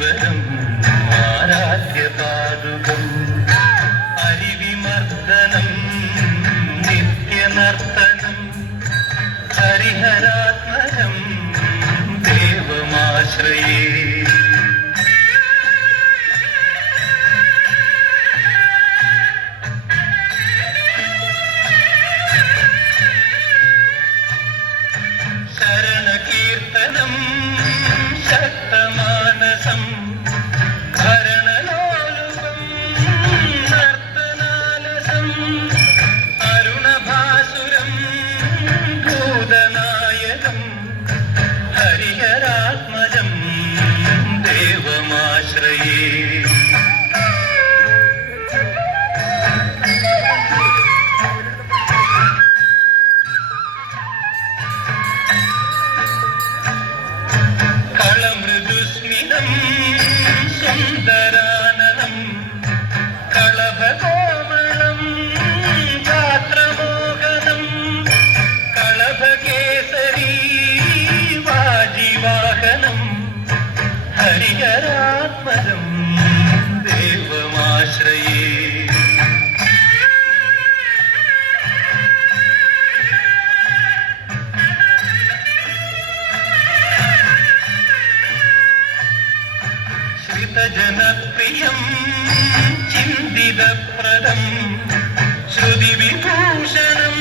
ഈശ്വരം ആരാധ്യപാദുകം ഹരിവിമർദ്ദനം നിത്യനർത്തനം ഹരിഹരാത്മജം ദേവമാശ്രയേ ശരണകീർത്തനം ശക്തമാനസം ഭരണലോലുപം നർത്തനാലസം അരുണഭാസുരം ഭൂതനായകം ഹരിഹരാത്മജം ദേവമാശ്രയേ സുന്ദരാനനം കളഭകോമളം ഗാത്രമോഹനം കളഭകേസരീ വാജിവാഹനം ഹരിഹരാത്മജം ദേവമാശ്രയേ ജനപ്രിയം ചിന്തിതപ്രദം ശ്രുതിവിഭൂഷണം